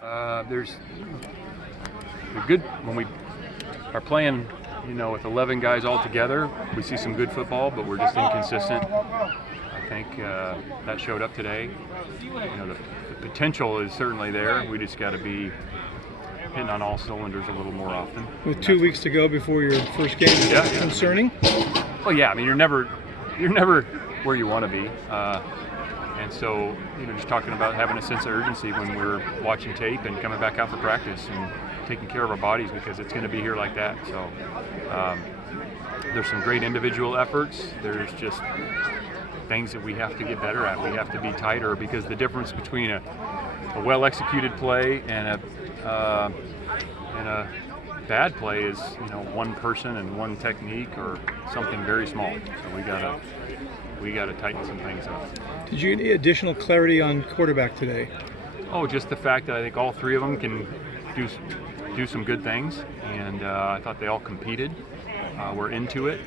There's good when we are playing, with 11 guys all together. We see some good football, but we're just inconsistent. I think that showed up today. The potential is certainly there. We just got to be hitting on all cylinders a little more often. With 2 weeks to go before your first game, is that concerning? Well, yeah. I mean, you're never where you want to be. And so, just talking about having a sense of urgency when we're watching tape and coming back out for practice and taking care of our bodies, because it's going to be here like that. So there's some great individual efforts. There's just things that we have to get better at. We have to be tighter, because the difference between a well-executed play and a bad play is, one person and one technique or something very small. So we gotta tighten some things up. Did you get any additional clarity on quarterback today? Oh, just the fact that I think all three of them can do some good things, and I thought they all competed. We're into it.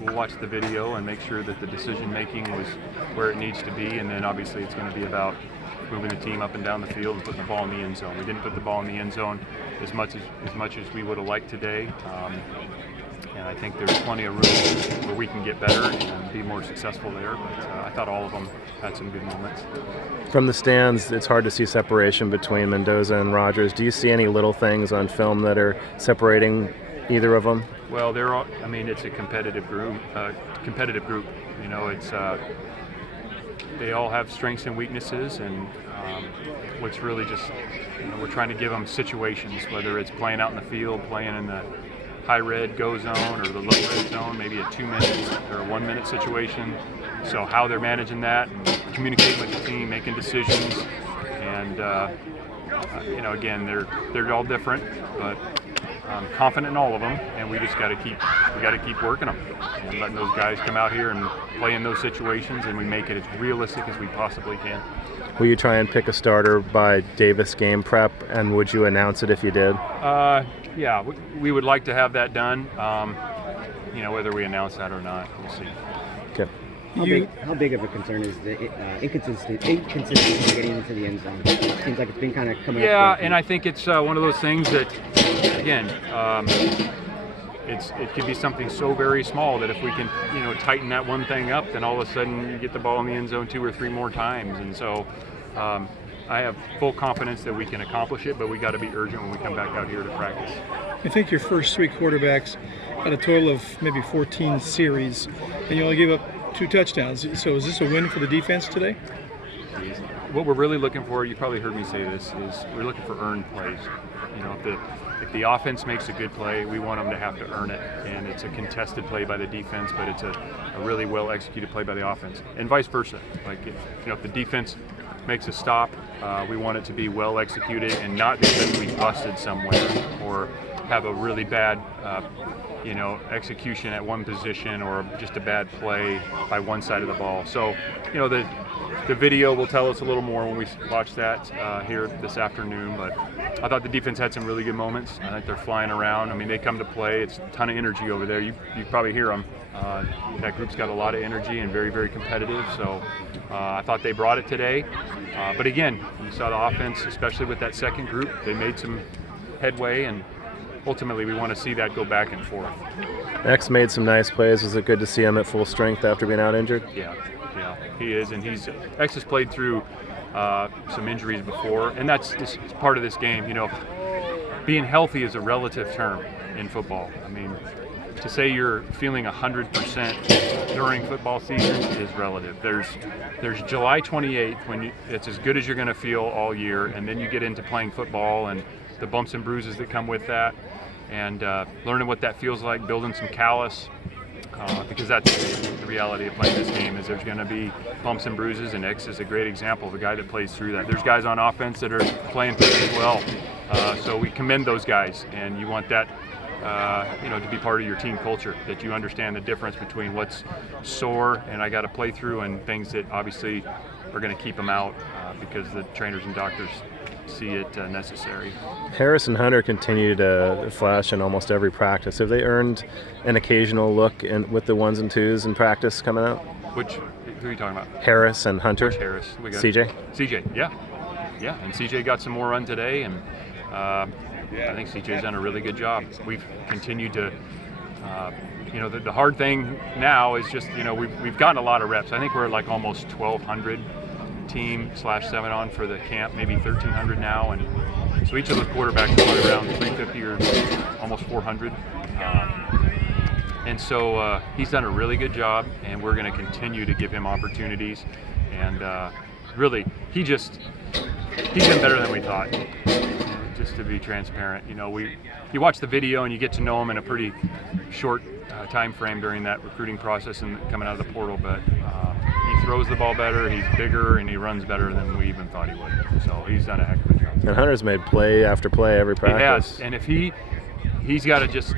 We'll watch the video and make sure that the decision making was where it needs to be, and then obviously it's going to be about moving the team up and down the field and putting the ball in the end zone. We didn't put the ball in the end zone as much as we would have liked today. And I think there's plenty of room where we can get better and be more successful there. But I thought all of them had some good moments. From the stands, it's hard to see separation between Mendoza and Rogers. Do you see any little things on film that are separating either of them? Well, it's a competitive group. It's they all have strengths and weaknesses, and what's really just we're trying to give them situations, whether it's playing out in the field, playing in the high red go zone or the low red zone, maybe a 2 minute or a 1 minute situation. So how they're managing that, and communicating with the team, making decisions, and again, they're all different, but I'm confident in all of them, and we just got to keep working them and letting those guys come out here and play in those situations, and we make it as realistic as we possibly can. Will you try and pick a starter by Davis game prep, and would you announce it if you did? Yeah, we would like to have that done. Whether we announce that or not, we'll see. Okay. How big of a concern is the inconsistency getting into the end zone? It seems like it's been kind of coming up. Yeah, and I think it's one of those things that, again, it could be something so very small that if we can, tighten that one thing up, then all of a sudden you get the ball in the end zone 2 or 3 more times. And so I have full confidence that we can accomplish it, but we got to be urgent when we come back out here to practice. I think your first 3 quarterbacks had a total of maybe 14 series, and you only gave up 2 touchdowns. So is this a win for the defense today? What we're really looking for, you probably heard me say this, is we're looking for earned plays. If the offense makes a good play, we want them to have to earn it. And it's a contested play by the defense, but it's a really well executed play by the offense, and vice versa. Like if the defense makes a stop, we want it to be well executed, and not because we busted somewhere or have a really bad execution at one position or just a bad play by one side of the ball. So the video will tell us a little more when we watch that here this afternoon, but I thought the defense had some really good moments. I think they're flying around. I mean, they come to play. It's a ton of energy over there. You probably hear them. That group's got a lot of energy and very, very competitive. So I thought they brought it today. But again, you saw the offense, especially with that second group, they made some headway, and ultimately we want to see that go back and forth. X made some nice plays. Was it good to see him at full strength after being out injured? Yeah, he is, and X has played through some injuries before, and that's part of this game. Being healthy is a relative term in football. I mean, to say you're feeling 100% during football season is relative. There's July 28th when it's as good as you're going to feel all year, and then you get into playing football and the bumps and bruises that come with that, and learning what that feels like, building some callus, because that's the reality of playing this game, is there's going to be bumps and bruises, and X is a great example of a guy that plays through that. There's guys on offense that are playing pretty well, so we commend those guys, and you want that to be part of your team culture, that you understand the difference between what's sore and I got to play through, and things that obviously are going to keep them out because the trainers and doctors see it necessary. Harris and Hunter continue to flash in almost every practice. Have they earned an occasional look with the 1s and 2s in practice coming out? Who are you talking about? Harris and Hunter. Which Harris? We got CJ? CJ, yeah. yeah, and CJ got some more run today, and I think CJ's done a really good job. We've continued to, the hard thing now is just, we've gotten a lot of reps. I think we're like almost 1,200 team / 7-on for the camp, maybe 1,300 now, and so each of the quarterbacks is around 350 or almost 400. And so he's done a really good job, and we're going to continue to give him opportunities. And really, he's been better than we thought. Just to be transparent, you watch the video and you get to know him in a pretty short time frame during that recruiting process and coming out of the portal. But he throws the ball better, he's bigger, and he runs better than we even thought he would. So he's done a heck of a job. And Hunter's made play after play every practice. He has, and if he's got to just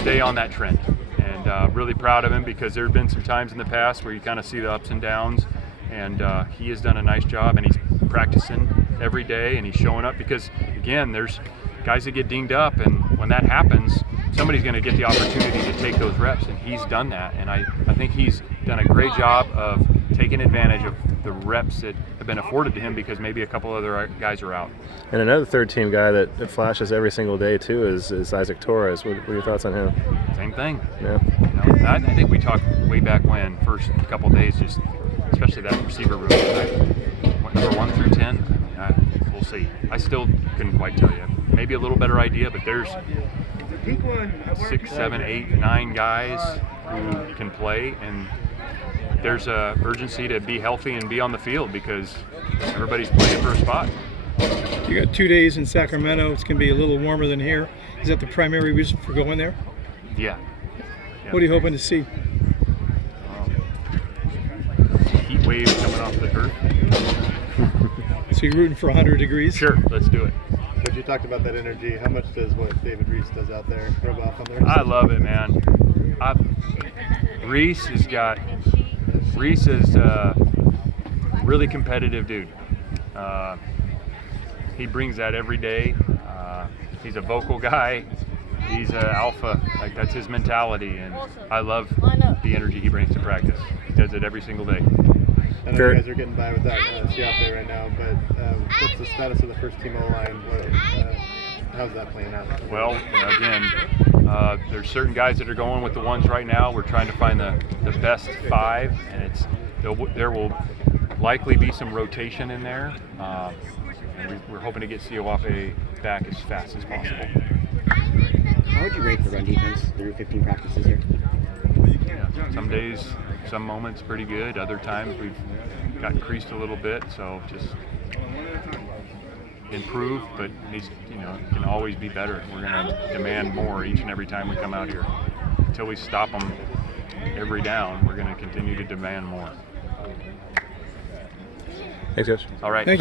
stay on that trend. And really proud of him, because there have been some times in the past where you kind of see the ups and downs, and he has done a nice job, and he's practicing every day, and he's showing up, because again, there's guys that get dinged up, and when that happens, somebody's going to get the opportunity to take those reps, and he's done that. And I think he's done a great job of taking advantage of the reps that have been afforded to him, because maybe a couple other guys are out. And another third-team guy that flashes every single day too is Isaac Torres. What are your thoughts on him? Same thing. Yeah. I think we talked way back when, first couple of days, just especially that receiver room. Number 1 through 10, we'll see. I still couldn't quite tell you. Maybe a little better idea, but there's 6, 7, 8, 9 guys who can play, and there's a urgency to be healthy and be on the field, because everybody's playing for a spot. You got 2 days in Sacramento. It's going to be a little warmer than here. Is that the primary reason for going there? Yeah. What are you hoping to see? Heat wave coming off the turf. So you're rooting for 100 degrees? Sure, let's do it. But you talked about that energy. How much does what David Reese does out there rub off on the rest? I love it, man. Reese is a really competitive dude. He brings that every day. He's a vocal guy. He's an alpha. Like, that's his mentality, and I love the energy he brings to practice. He does it every single day. I know you guys are getting by without Siop there right now, but what's the status of the first team O-line? How's that playing out? Well, again, there's certain guys that are going with the ones right now. We're trying to find the best 5, and there will likely be some rotation in there. And we're hoping to get Siowafe back as fast as possible. How would you rate the run defense through 15 practices here? Yeah, some days, some moments pretty good. Other times we've got creased a little bit, so just improve, but needs, can always be better. We're going to demand more each and every time we come out here. Until we stop them every down, we're going to continue to demand more. Thanks, Coach. All right. Thank you.